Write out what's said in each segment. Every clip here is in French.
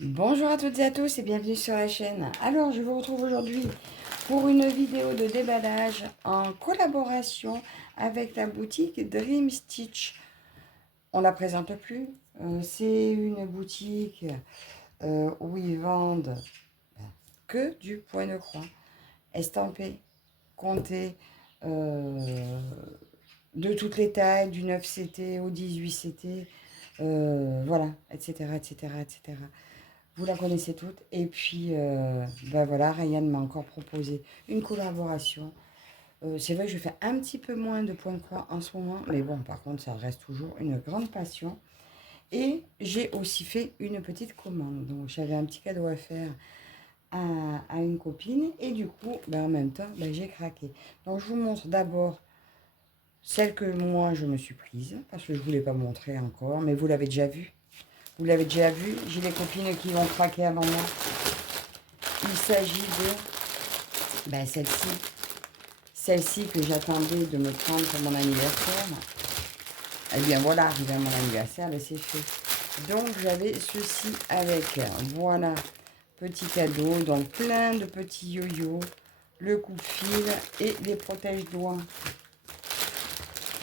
Bonjour à toutes et à tous et bienvenue sur la chaîne. Alors, je vous retrouve aujourd'hui pour une vidéo de déballage en collaboration avec la boutique Dream Stitch. On la présente plus. C'est une boutique où ils vendent que du point de croix, estampé, compté, euh, de toutes les tailles, du 9CT au 18CT, voilà, etc., etc., etc. Vous la connaissez toutes. Et puis, ben voilà, Ryan m'a encore proposé une collaboration. C'est vrai que je fais un petit peu moins de points de croix en ce moment, mais bon, par contre, ça reste toujours une grande passion. Et j'ai aussi fait une petite commande. Donc, j'avais un petit cadeau à faire à une copine. Et du coup, ben, en même temps, ben, j'ai craqué. Donc, je vous montre d'abord celle que moi, je me suis prise, parce que je ne vous l'ai pas montré encore, mais vous l'avez déjà vue. Vous l'avez déjà vu, j'ai des copines qui ont craqué avant moi. Il s'agit de celle-ci. Celle-ci que j'attendais de me prendre pour mon anniversaire. Eh bien voilà, arrivé à mon anniversaire, ben, c'est fait. Donc j'avais ceci avec, voilà, petit cadeau, donc plein de petits yo-yo, le coupe-fil et les protège-doigts.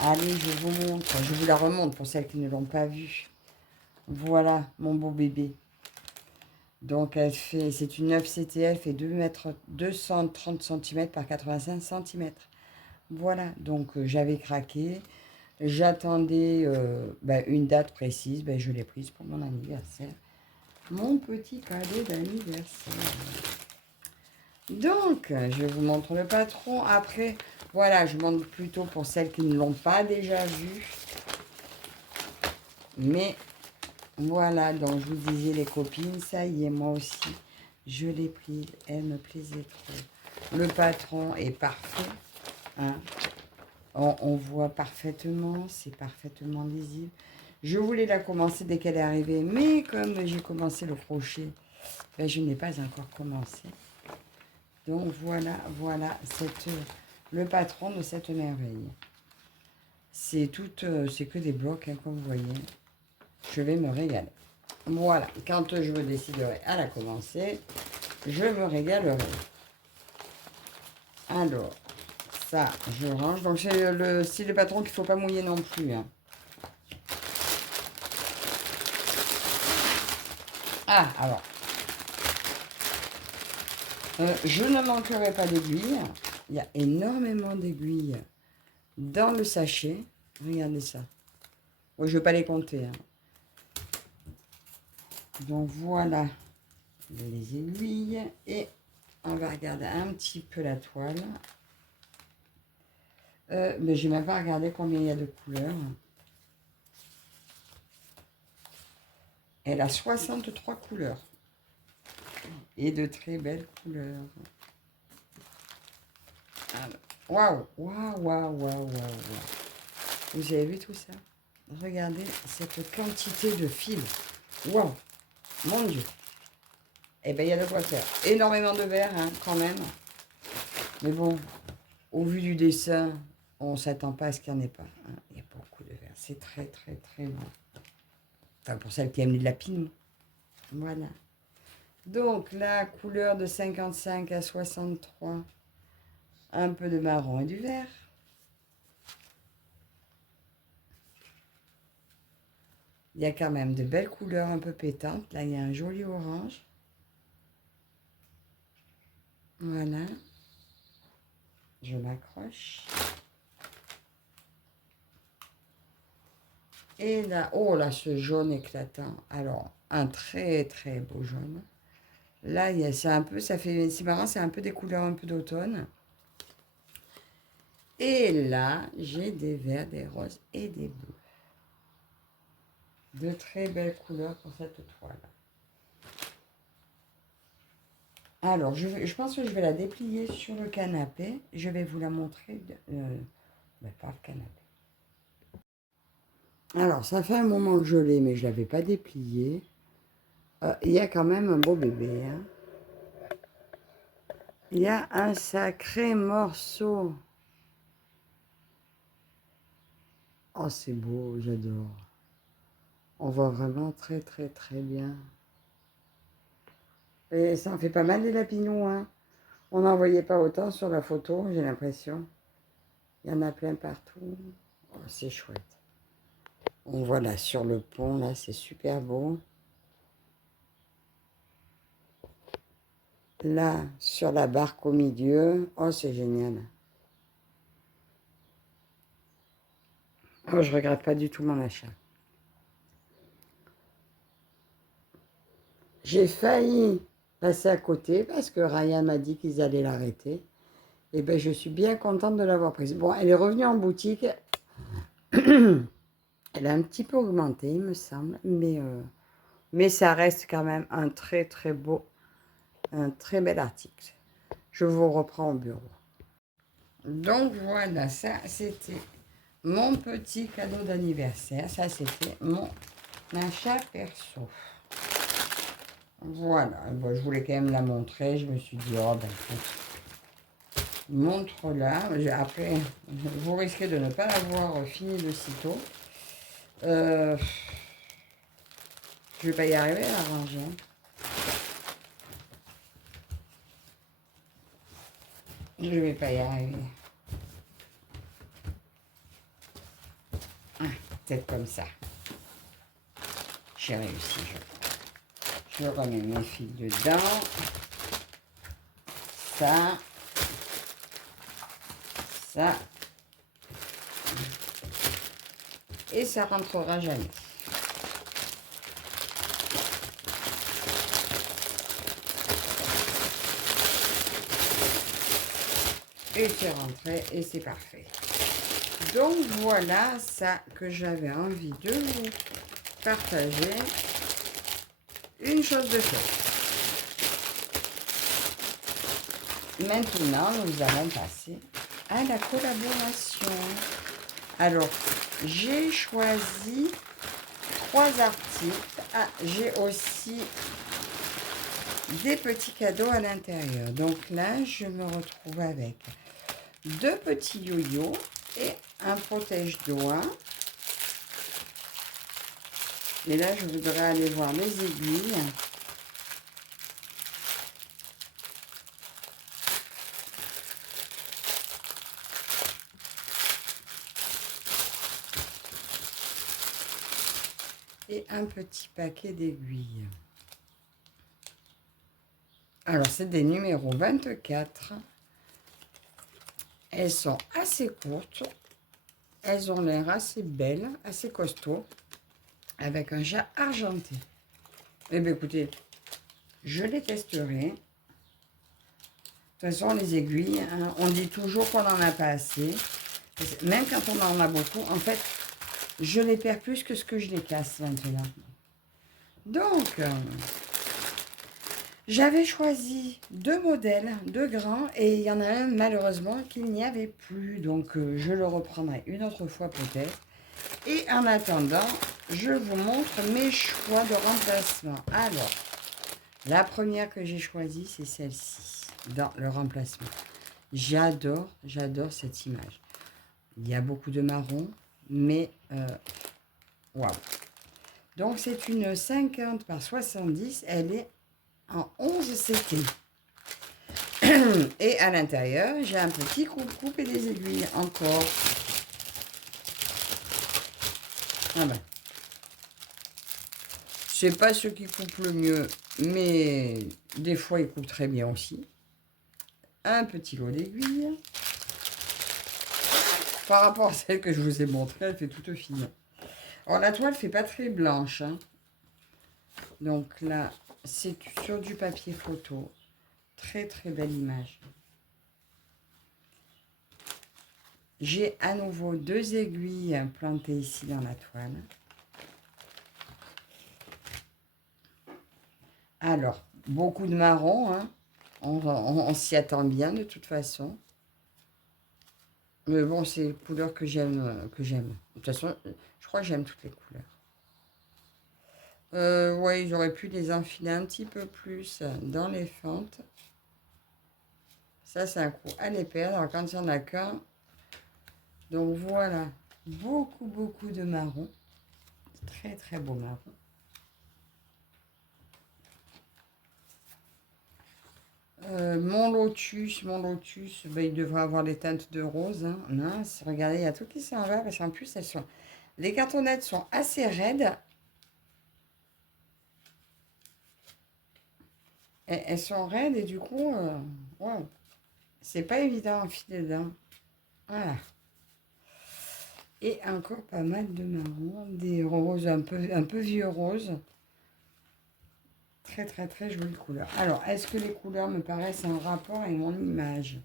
Allez, je vous montre, je vous la remonte pour celles qui ne l'ont pas vue. Voilà mon beau bébé. Donc elle fait, c'est une 9 CTF et 2 mètres 230 cm par 85 cm. Voilà, donc j'avais craqué. J'attendais une date précise. Ben, je l'ai prise pour mon anniversaire. Mon petit cadeau d'anniversaire. Donc, je vous montre le patron. Après, voilà, je montre plutôt pour celles qui ne l'ont pas déjà vu. Mais voilà, donc je vous disais les copines, ça y est, moi aussi, je l'ai prise. Elle me plaisait trop. Le patron est parfait. Hein. On voit parfaitement, c'est parfaitement lisible. Je voulais la commencer dès qu'elle est arrivée, mais comme j'ai commencé le crochet, ben je n'ai pas encore commencé. Donc voilà, voilà le patron de cette merveille. C'est c'est que des blocs, hein, comme vous voyez. Je vais me régaler. Voilà, quand je me déciderai à la commencer, je me régalerai. Alors, ça, je range. Donc c'est le patron qu'il ne faut pas mouiller non plus. Hein. Ah, alors, je ne manquerai pas d'aiguilles. Il y a énormément d'aiguilles dans le sachet. Regardez ça. Oui, je ne vais pas les compter. Hein. Donc voilà les aiguilles. Et on va regarder un petit peu la toile. Mais je n'ai même pas regardé combien il y a de couleurs. Elle a 63 couleurs. Et de très belles couleurs. Waouh, waouh, waouh, waouh, waouh. Vous avez vu tout ça? Regardez cette quantité de fils. Waouh, mon Dieu. Eh bien, il y a de quoi faire. Énormément de verre, hein, quand même. Mais bon, au vu du dessin, on ne s'attend pas à ce qu'il n'y en ait pas. Hein. Il y a beaucoup de verre. C'est très, très, très beau. Enfin, pour celles qui aiment les lapines. Voilà. Donc, la couleur de 55 à 63. Un peu de marron et du vert. Il y a quand même de belles couleurs un peu pétantes. Là, il y a un joli orange. Voilà. Je m'accroche. Et là, oh là, ce jaune éclatant. Alors, un très très beau jaune. Là, c'est un peu, c'est marrant, c'est un peu des couleurs un peu d'automne. Et là, j'ai des verts, des roses et des bleus. De très belles couleurs pour cette toile. Alors, je pense que je vais la déplier sur le canapé. Je vais vous la montrer par le canapé. Alors, ça fait un moment que je l'ai, mais je ne l'avais pas déplié. Il y a quand même un beau bébé. Hein. Il y a un sacré morceau. Oh, c'est beau, j'adore. On voit vraiment très, très, très bien. Et ça en fait pas mal des lapinous, hein. On n'en voyait pas autant sur la photo, j'ai l'impression. Il y en a plein partout. Oh, c'est chouette. On voit là sur le pont, là, c'est super beau. Là, sur la barque au milieu, oh, c'est génial. Oh, je regrette pas du tout mon achat. J'ai failli passer à côté parce que Ryan m'a dit qu'ils allaient l'arrêter. Et ben, je suis bien contente de l'avoir prise. Bon, elle est revenue en boutique. Elle a un petit peu augmenté, il me semble, mais ça reste quand même un très très beau, un très bel article. Je vous reprends au bureau. Donc voilà, ça c'était mon petit cadeau d'anniversaire. Ça c'était mon achat perso. Voilà, bon, je voulais quand même la montrer. Je me suis dit, oh ben écoute, montre-la. Après, vous risquez de ne pas l'avoir fini de sitôt. Je vais pas y arriver à la ranger. Je vais pas y arriver. Ah, peut-être comme ça. J'ai réussi, je crois. Je remets mes fils dedans. Ça. Ça. Et ça rentrera jamais. Et c'est rentré et c'est parfait. Donc voilà ça que j'avais envie de vous partager. Une chose de faite. Maintenant, nous allons passer à la collaboration. Alors, j'ai choisi 3 articles. Ah, j'ai aussi des petits cadeaux à l'intérieur. Donc là, je me retrouve avec 2 petits yo-yo et un protège-doigts. Et là, je voudrais aller voir les aiguilles. Et un petit paquet d'aiguilles. Alors, c'est des numéros 24. Elles sont assez courtes. Elles ont l'air assez belles, assez costauds, avec un jas argenté. Eh bien, écoutez, je les testerai. De toute façon, les aiguilles, hein, on dit toujours qu'on n'en a pas assez. Même quand on en a beaucoup, en fait, je les perds plus que ce que je les casse maintenant. Donc, j'avais choisi 2 modèles, 2 grands, et il y en a un malheureusement qu'il n'y avait plus. Donc, je le reprendrai une autre fois peut-être. Et en attendant, je vous montre mes choix de remplacement. Alors, la première que j'ai choisie, c'est celle-ci, dans le remplacement. J'adore cette image. Il y a beaucoup de marron, mais waouh. Donc, c'est une 50 par 70. Elle est en 11 CT. Et à l'intérieur, j'ai un petit coupe-coupe et des aiguilles encore. Ah ben. C'est pas ce qui coupe le mieux, mais des fois, il coupe très bien aussi. Un petit lot d'aiguilles. Par rapport à celle que je vous ai montrée, elle fait toute fine. Alors, la toile fait pas très blanche, hein. Donc là, c'est sur du papier photo. Très, très belle image. J'ai à nouveau 2 aiguilles plantées ici dans la toile. Alors, beaucoup de marron, hein. On s'y attend bien de toute façon. Mais bon, c'est les couleurs que j'aime. De toute façon, je crois que j'aime toutes les couleurs. Ouais, j'aurais pu les enfiler un petit peu plus dans les fentes. Ça, c'est un coup à les perdre. Alors, quand il n'y en a qu'un. Donc, voilà. Beaucoup de marron. Très, très beau marron. Mon lotus, ben, il devrait avoir des teintes de rose. Hein. Mince, regardez, il y a tout qui s'en va parce qu'en plus, les cartonnettes sont assez raides. Elles sont raides et du coup, wow, c'est pas évident à enfiler dedans. Voilà. Et encore pas mal de marron, des roses un peu vieux rose. Très très très jolie couleur. Alors, est-ce que les couleurs me paraissent en rapport avec mon image?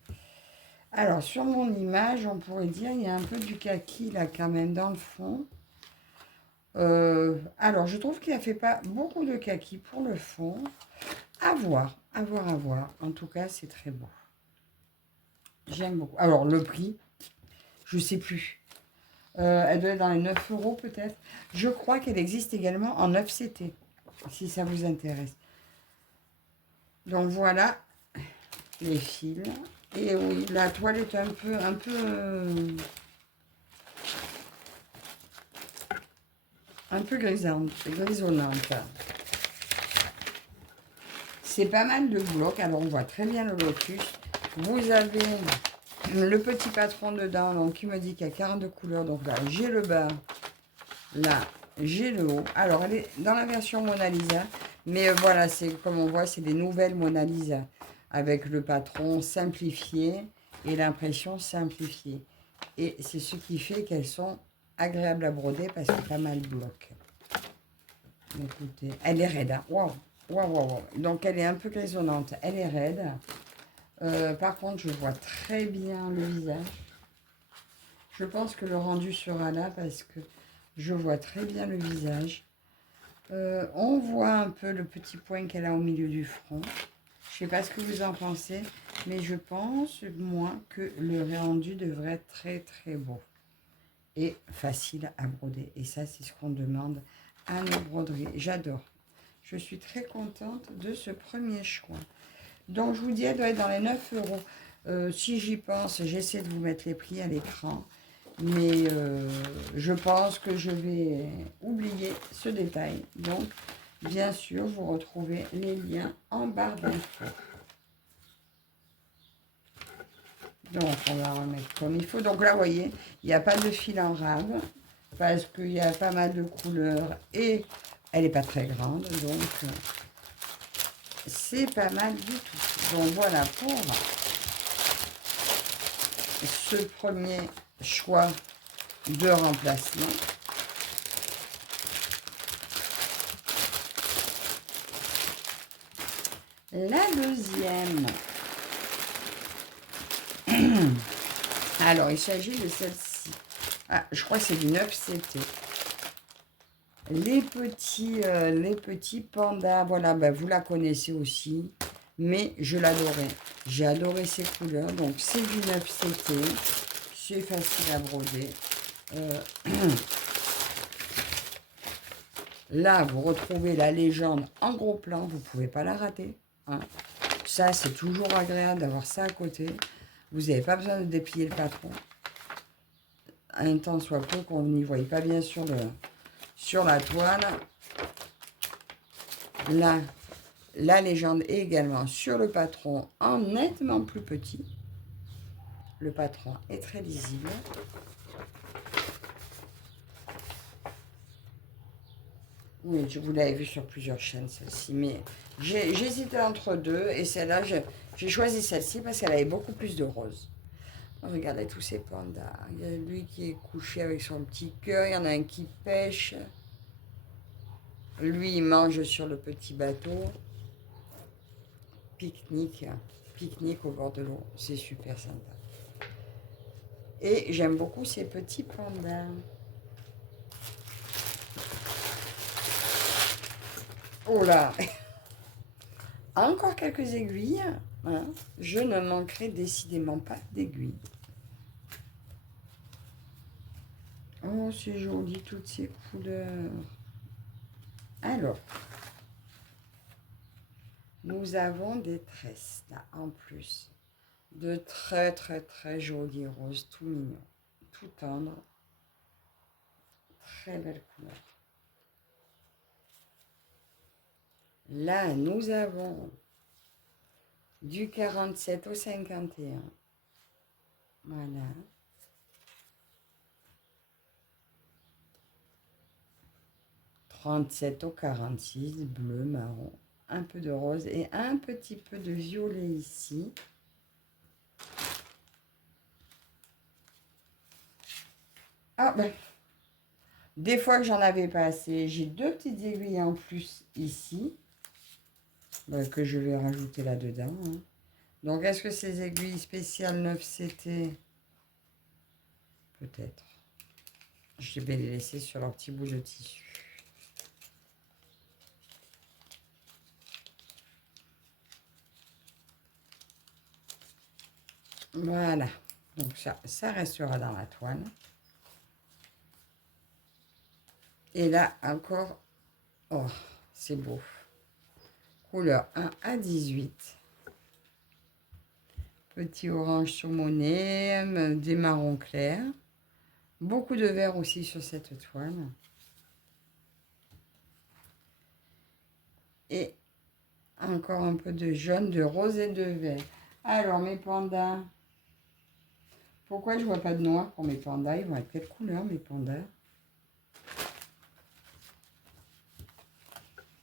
Alors, sur mon image, on pourrait dire il y a un peu du kaki là quand même dans le fond. Alors, je trouve qu'il a fait pas beaucoup de kaki pour le fond. À voir, à voir, à voir. En tout cas, c'est très beau. J'aime beaucoup. Alors, le prix, je sais plus. Elle doit être dans les 9 euros peut-être. Je crois qu'elle existe également en 9CT, si ça vous intéresse. Donc voilà les fils. Et oui, la toile est un peu grisonnante. C'est pas mal de blocs. Alors on voit très bien le lotus. Vous avez le petit patron dedans, donc qui me dit qu'il y a 42 couleurs. Donc là, j'ai le bas. Là, j'ai le haut. Alors, elle est dans la version Mona Lisa. Mais voilà, c'est comme on voit, c'est des nouvelles Mona Lisa. Avec le patron simplifié et l'impression simplifiée. Et c'est ce qui fait qu'elles sont agréables à broder parce que pas mal bloc. Écoutez, elle est raide. Hein. Waouh, waouh, waouh, waouh. Donc, elle est un peu grisonnante. Elle est raide. Par contre, je vois très bien le visage. Je pense que le rendu sera là parce que je vois très bien le visage. On voit un peu le petit point qu'elle a au milieu du front. Je ne sais pas ce que vous en pensez, mais je pense, moi, que le rendu devrait être très très beau et facile à broder. Et ça, c'est ce qu'on demande à nos broderies. J'adore. Je suis très contente de ce premier choix. Donc, je vous dis, elle doit être dans les 9 euros. Si j'y pense, j'essaie de vous mettre les prix à l'écran. Mais je pense que je vais oublier ce détail. Donc, bien sûr, vous retrouvez les liens en barre d'infos. Donc, on va remettre comme il faut. Donc là, vous voyez, il n'y a pas de fil en rave parce qu'il y a pas mal de couleurs et elle n'est pas très grande. Donc, c'est pas mal du tout. Donc, voilà pour ce premier choix de remplacement. La deuxième. Alors, il s'agit de celle-ci. Ah, je crois que c'est du 9CT. Les petits pandas, voilà, ben, vous la connaissez aussi. Mais je l'adorais. J'ai adoré ces couleurs. Donc, c'est du 9CT. C'est facile à broder. Là, vous retrouvez la légende en gros plan. Vous ne pouvez pas la rater. Hein. Ça, c'est toujours agréable d'avoir ça à côté. Vous n'avez pas besoin de déplier le patron. Un temps soit peu qu'on n'y voit pas bien sur la toile. Là, la légende est également sur le patron en nettement plus petit. Le patron est très lisible. Oui, je vous l'avais vu sur plusieurs chaînes, celle-ci. Mais j'hésitais entre deux. Et celle-là, j'ai choisi celle-ci parce qu'elle avait beaucoup plus de rose. Regardez tous ces pandas. Il y a lui qui est couché avec son petit cœur. Il y en a un qui pêche. Lui, il mange sur le petit bateau. Pique-nique au bord de l'eau. C'est super sympa. Et j'aime beaucoup ces petits pandas. Oh là. Encore quelques aiguilles. Hein. Je ne manquerai décidément pas d'aiguilles. Oh, c'est joli, toutes ces couleurs. Alors, nous avons des tresses, là, en plus. De très, très, très jolis roses, tout mignons. Tout tendre. Très belle couleur. Là, nous avons Du 47 au 51. Voilà. 37 au 46, bleu, marron, un peu de rose et un petit peu de violet ici. Ah ben, des fois que j'en avais pas assez, j'ai deux petites aiguilles en plus ici, ben, que je vais rajouter là-dedans. Hein. Donc, est-ce que ces aiguilles spéciales 9CT? Peut-être. Je vais les laisser sur leur petit bout de tissu. Voilà. Donc, ça restera dans la toile. Et là, encore, oh, c'est beau. Couleur 1 à 18. Petit orange sur mon nez, des marrons clairs. Beaucoup de vert aussi sur cette toile. Et encore un peu de jaune, de rose et de vert. Alors, mes pandas. Pourquoi je vois pas de noir pour mes pandas? Ils vont être quelle couleur, mes pandas?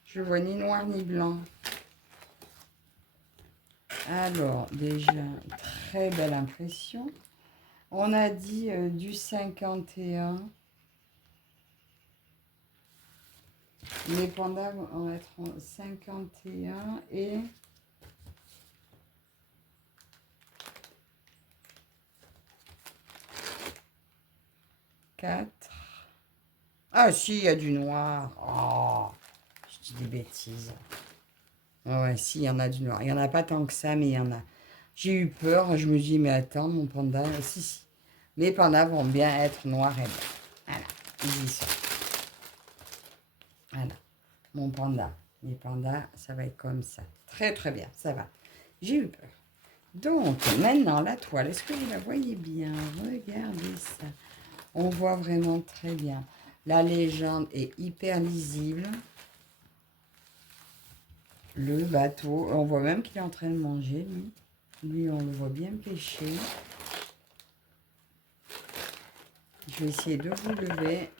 Je vois ni noir ni blanc. Alors, déjà, très belle impression. On a dit du 51. Les pandas vont être en 51 et... Ah si, il y a du noir. Oh, je dis des bêtises. Ouais, si, il y en a du noir. Il n'y en a pas tant que ça, mais il y en a. J'ai eu peur. Je me dis, mais attends, mon panda. Si, si. Les pandas vont bien être noirs et blancs. Voilà, ils y sont. Voilà, mon panda. Les pandas, ça va être comme ça. Très, très bien, ça va. J'ai eu peur. Donc, maintenant, la toile, est-ce que vous la voyez bien? Regardez ça. On voit vraiment très bien. La légende est hyper lisible. Le bateau, on voit même qu'il est en train de manger, lui. Lui, on le voit bien pêcher. Je vais essayer de vous lever.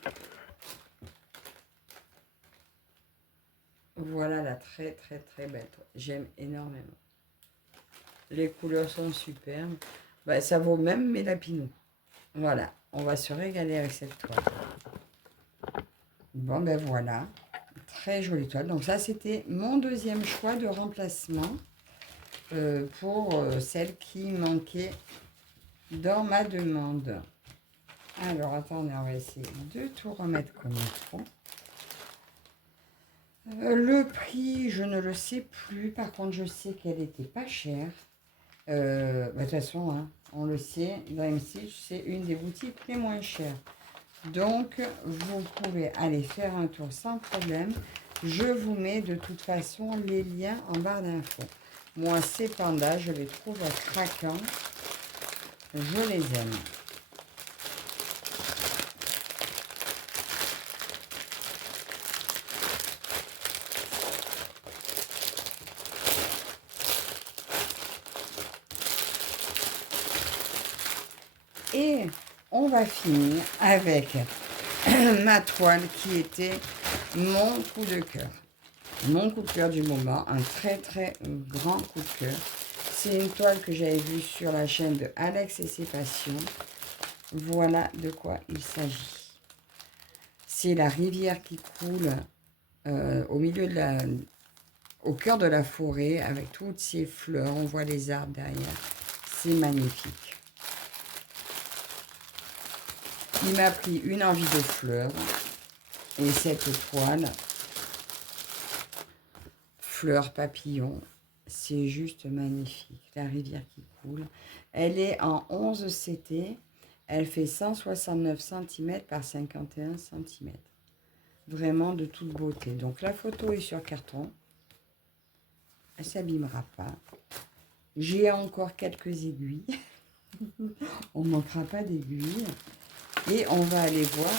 Voilà la très, très, très belle toile. J'aime énormément. Les couleurs sont superbes. Bah, ça vaut même mes lapinous. Voilà, on va se régaler avec cette toile. Bon, ben voilà. Très jolie toile. Donc ça, c'était mon deuxième choix de remplacement pour celle qui manquait dans ma demande. Alors, attendez, on va essayer de tout remettre comme il faut. Le prix, je ne le sais plus. Par contre, je sais qu'elle était pas chère. De toute façon, hein, on le sait, dans M6, c'est une des boutiques les moins chères. Donc, vous pouvez aller faire un tour sans problème. Je vous mets de toute façon les liens en barre d'infos. Moi, ces pandas, je les trouve craquants. Je les aime. Et on va finir avec ma toile qui était mon coup de cœur. Mon coup de cœur du moment, un très très grand coup de cœur. C'est une toile que j'avais vue sur la chaîne de Alex et ses passions. Voilà de quoi il s'agit. C'est la rivière qui coule au milieu de au cœur de la forêt avec toutes ces fleurs. On voit les arbres derrière. C'est magnifique. Il m'a pris une envie de fleurs. Et cette toile, fleurs papillons, c'est juste magnifique. La rivière qui coule. Elle est en 11 CT. Elle fait 169 cm par 51 cm. Vraiment de toute beauté. Donc la photo est sur carton. Elle ne s'abîmera pas. J'ai encore quelques aiguilles. On ne manquera pas d'aiguilles. Et on va aller voir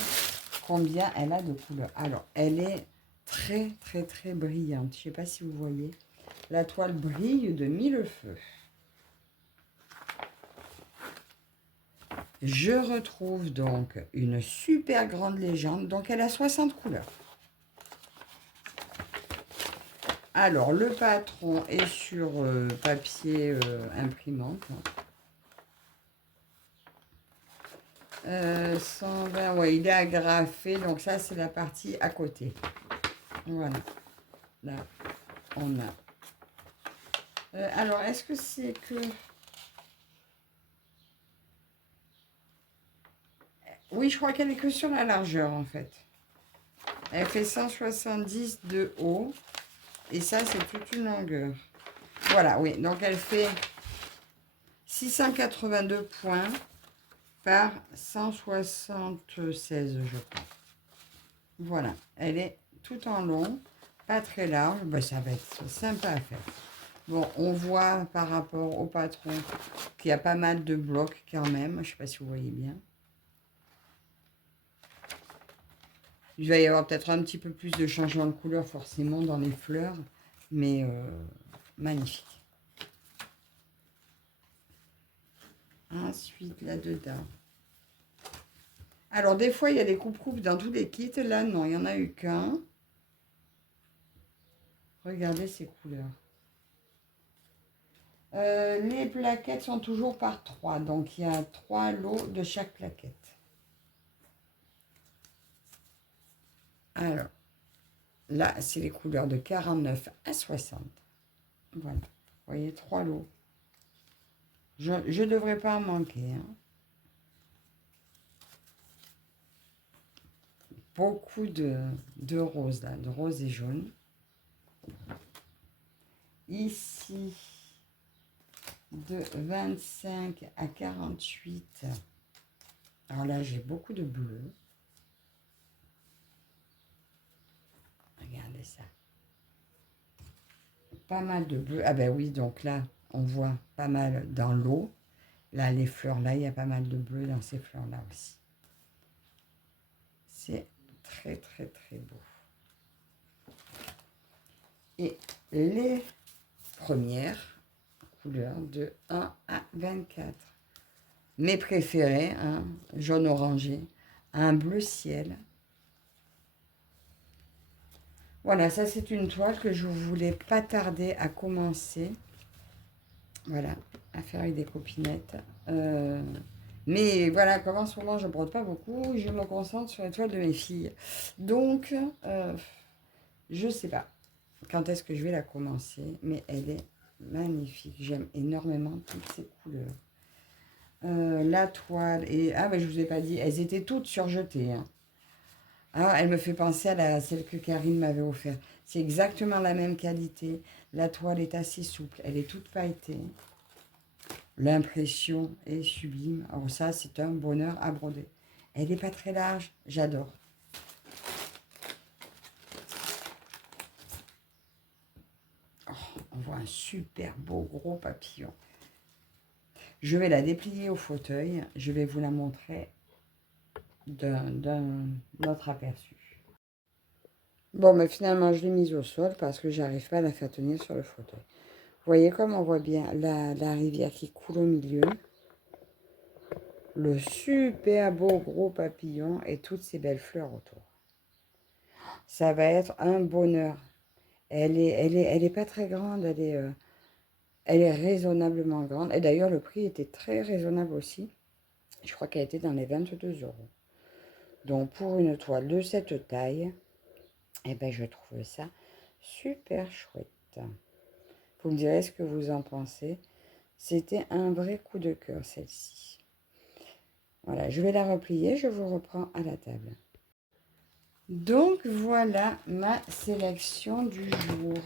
combien elle a de couleurs. Alors, elle est très, très, très brillante. Je ne sais pas si vous voyez. La toile brille de mille feux. Je retrouve donc une super grande légende. Donc, elle a 60 couleurs. Alors, le patron est sur papier imprimante. 120, ouais, il est agrafé. Donc, ça, c'est la partie à côté. Voilà. Là, on a. Alors, est-ce que c'est que... Oui, je crois qu'elle est que sur la largeur, en fait. Elle fait 170 de haut. Et ça, c'est toute une longueur. Voilà, oui. Donc, elle fait 682 points par 176, je crois. Voilà. Elle est tout en long, pas très large. Ben, ça va être sympa à faire. Bon, on voit par rapport au patron qu'il y a pas mal de blocs quand même. Je ne sais pas si vous voyez bien. Il va y avoir peut-être un petit peu plus de changement de couleur forcément dans les fleurs, mais magnifique. Ensuite, là-dedans. Alors, des fois, il y a des coupes-coupes dans tous les kits. Là, non, il n'y en a eu qu'un. Regardez ces couleurs. Les plaquettes sont toujours par 3. Donc, il y a 3 lots de chaque plaquette. Alors, là, c'est les couleurs de 49 à 60. Voilà. Vous voyez, 3 lots. Je ne devrais pas en manquer. Hein. Beaucoup de roses, là, de rose et jaune. Ici, de 25 à 48. Alors là, j'ai beaucoup de bleu. Regardez ça. Pas mal de bleu. Ah ben oui, donc là, on voit pas mal dans l'eau. Là, les fleurs, là, il y a pas mal de bleu dans ces fleurs-là aussi. C'est très, très, très beau. Et les premières couleurs de 1 à 24. Mes préférés, hein, jaune orangé, un bleu ciel. Voilà, ça c'est une toile que je voulais pas tarder à commencer. Voilà, à faire avec des copinettes. Mais voilà, comme en ce moment je brode pas beaucoup, je me concentre sur les toiles de mes filles. Donc, je sais pas quand est-ce que je vais la commencer, mais elle est magnifique. J'aime énormément toutes ces couleurs. La toile, et ah, mais je vous ai pas dit, elles étaient toutes surjetées. Hein. Ah, elle me fait penser à celle que Karine m'avait offerte. C'est exactement la même qualité. La toile est assez souple, elle est toute pailletée. L'impression est sublime. Alors ça, c'est un bonheur à broder. Elle n'est pas très large, j'adore. Oh, on voit un super beau gros papillon. Je vais la déplier au fauteuil. Je vais vous la montrer d'un autre aperçu. Bon, mais finalement, je l'ai mise au sol parce que j'arrive pas à la faire tenir sur le fauteuil. Vous voyez comme on voit bien la rivière qui coule au milieu. Le super beau gros papillon et toutes ces belles fleurs autour. Ça va être un bonheur. Elle est pas très grande, elle est raisonnablement grande. Et d'ailleurs, le prix était très raisonnable aussi. Je crois qu'elle était dans les 22 €. Donc, pour une toile de cette taille, eh ben, je trouve ça super chouette. Vous me direz ce que vous en pensez. C'était un vrai coup de cœur, celle-ci. Voilà, je vais la replier, je vous reprends à la table. Donc, voilà ma sélection du jour.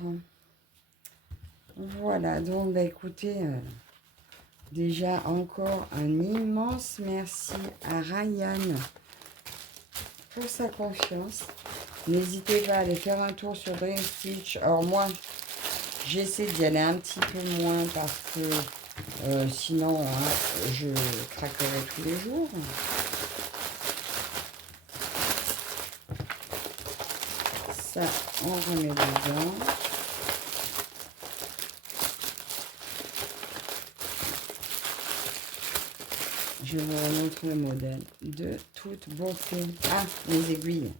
Voilà, donc, bah, écoutez, déjà encore un immense merci à Ryan pour sa confiance. N'hésitez pas à aller faire un tour sur Dream Stitch. Alors moi, j'essaie d'y aller un petit peu moins parce que sinon, hein, je craquerai tous les jours. Ça, on remet dedans. Je vous remontre le modèle de toute beauté. Ah, les aiguilles.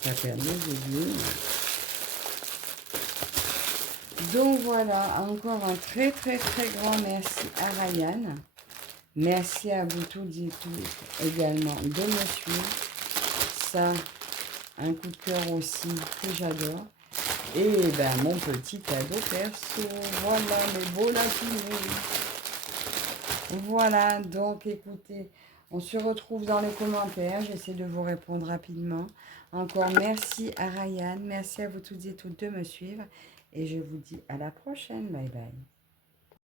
Ça perd les aiguilles. Donc voilà, encore un très très très grand merci à Ryan. Merci à vous toutes et tous également de me suivre. Ça, un coup de cœur aussi que j'adore. Et ben mon petit cadeau perso. Voilà mes beaux lapinés. Voilà, donc écoutez, on se retrouve dans les commentaires. J'essaie de vous répondre rapidement. Encore merci à Ryan. Merci à vous toutes et tous de me suivre. Et je vous dis à la prochaine. Bye bye.